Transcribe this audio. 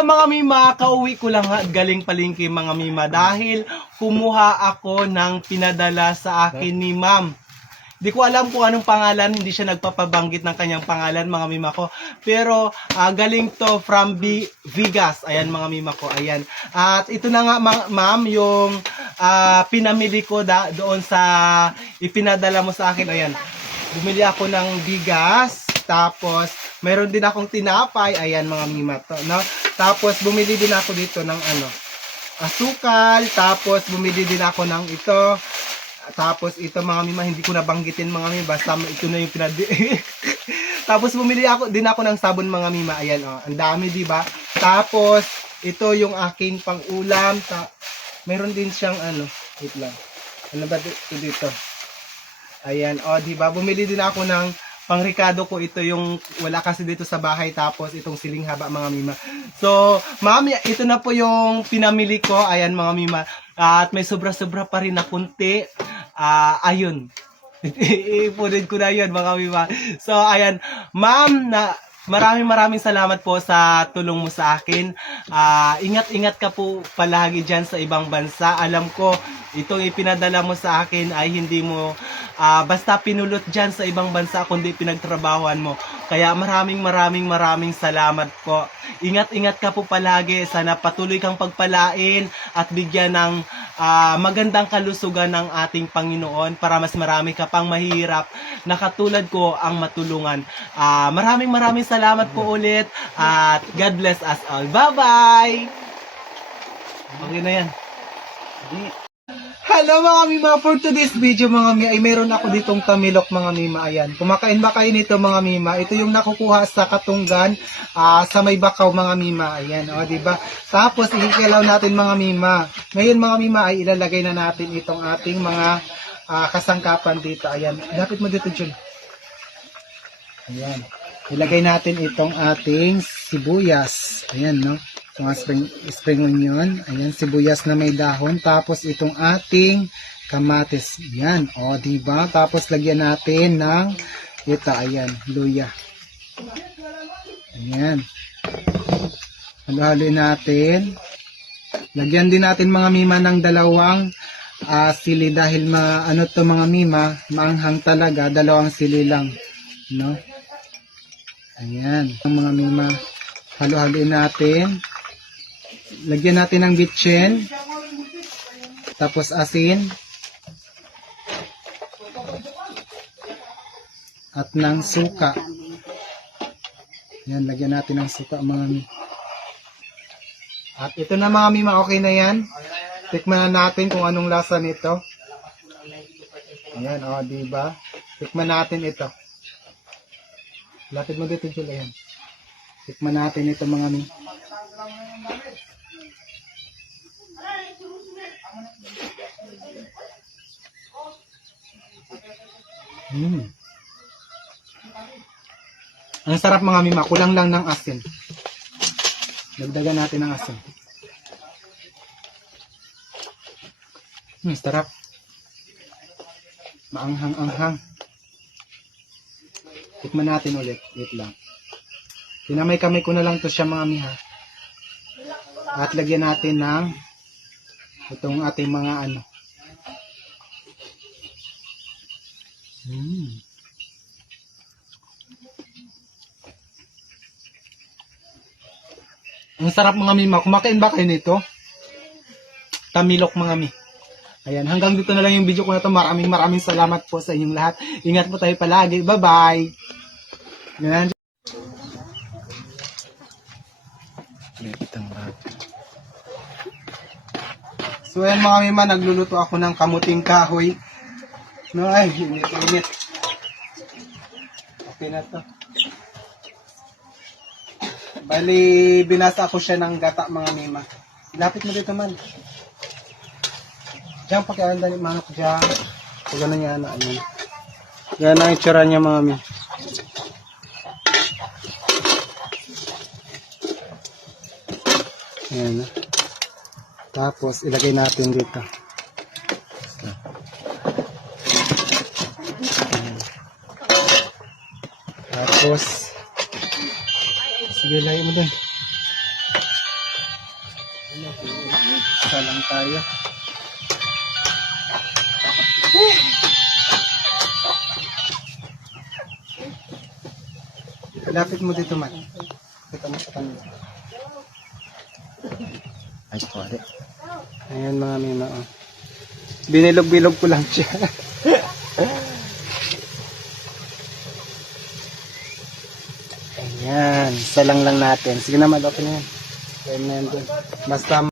pala mga mima, kauwi ko lang galing palengke mga mima dahil kumuha ako ng pinadala sa akin ni ma'am. Di ko alam kung anong pangalan, hindi siya nagpapabanggit ng kanyang pangalan mga mima ko. Pero galing to from Vigas. Ayan mga mima ko, ayan. At ito na nga ma'am, yung pinamili ko doon sa ipinadala mo sa akin. Ayan, bumili ako ng bigas. Tapos, mayroon din akong tinapay. Ayan mga mima to, no? Tapos, bumili din ako dito ng asukal. Tapos, bumili din ako ng ito. Tapos ito mga mima, hindi ko nabanggitin mga mima, basta ito na yung Tapos bumili din ako ng sabon mga mima. Ayan oh, ang dami, di ba? Tapos ito yung aking pang-ulam. Meron din siyang wait lang. Ano ba ito dito? Ayan oh, di ba? Bumili din ako ng pang-ricado ko. Ito yung wala kasi dito sa bahay. Tapos itong siling haba mga mima. So, ma'am, ito na po yung pinamili ko. Ayan mga mima. At may sobra-sobra pa rin na kunti. Ayun. Ipunin ko na yun mga mima. So, ayan. Ma'am, maraming salamat po sa tulong mo sa akin. Ingat-ingat ka po palagi dyan sa ibang bansa. Alam ko, itong ipinadala mo sa akin ay hindi mo basta pinulot dyan sa ibang bansa, kundi pinagtrabahuan mo. Kaya maraming salamat po. Ingat-ingat ka po palagi. Sana patuloy kang pagpalain at bigyan ng magandang kalusugan ng ating Panginoon para mas marami ka pang mahirap na katulad ko ang matulungan. Maraming salamat po ulit at God bless us all. Bye-bye! Okay na yan. Hello mga mima, for today's video mga mima ay meron ako ditong tamilok mga mima. Ayan, kumakain ba kayo nito mga mima? Ito yung nakukuha sa Katunggan sa may Bakaw mga mima. Ayan, o diba? Tapos ikikilaw natin mga mima. Ngayon mga mima ay ilalagay na natin itong ating mga kasangkapan dito. Ayan, lapit mo dito Jun. Ayan, ilagay natin itong ating sibuyas. Ayan no, mga spring onion. Ayan, sibuyas na may dahon. Tapos itong ating kamatis. Ayan, o diba? Tapos lagyan natin ng ito, ayan, luya. Ayan. Halo-haloin natin. Lagyan din natin mga mima ng dalawang sili dahil mga mima, maanghang talaga, dalawang sili lang, no? Ayan, mga mima, halo-haloin natin. Lagyan natin ng bitchin, tapos asin, at ng suka. Yan, lagyan natin ng suka mga mima. At ito na mga mima, okay na yan. Tikman na natin kung anong lasa nito. Ayan, o, diba? Tikman natin ito. Lapit mo dito, Julia. Ayan. Tikman natin ito mga mima. Ang sarap mga mima, kulang lang ng asin. Dagdagan natin ng asin. Sarap. Maanghang-anghang. Tikman natin ulit. Wait lang. Kinamay-kamay ko na lang to siya mga miha. At lagyan natin ng itong ating mga Ang sarap mga mima. Kumakain ba kayo nito? Tamilok mga mi. Ayan, hanggang dito na lang yung video ko na to. Maraming salamat po sa inyong lahat. Ingat po tayo palagi. Bye-bye! Yan. So ayan mga mima, nagluluto ako ng kamuting kahoy. No, ay, init. Okay na to. Bali, binasa ko siya ng gata mga mima. Lapit mo dito man. Diyan, pakianda ni manok dyan. So, gano'n yan. Yan ang itsura niya mga mima. Yan. Tapos, ilagay natin dito. Tapos, sige, lagay mo dun. Isa lang tayo. Lapit mo dito, man. Kita mo sa kanila. Ay, sorry. Ayan mga mima. Oh. Binilog-bilog ko lang siya. Ayan. Isa lang natin. Sige na, malaki na yan. Ayan na yan dun. Basta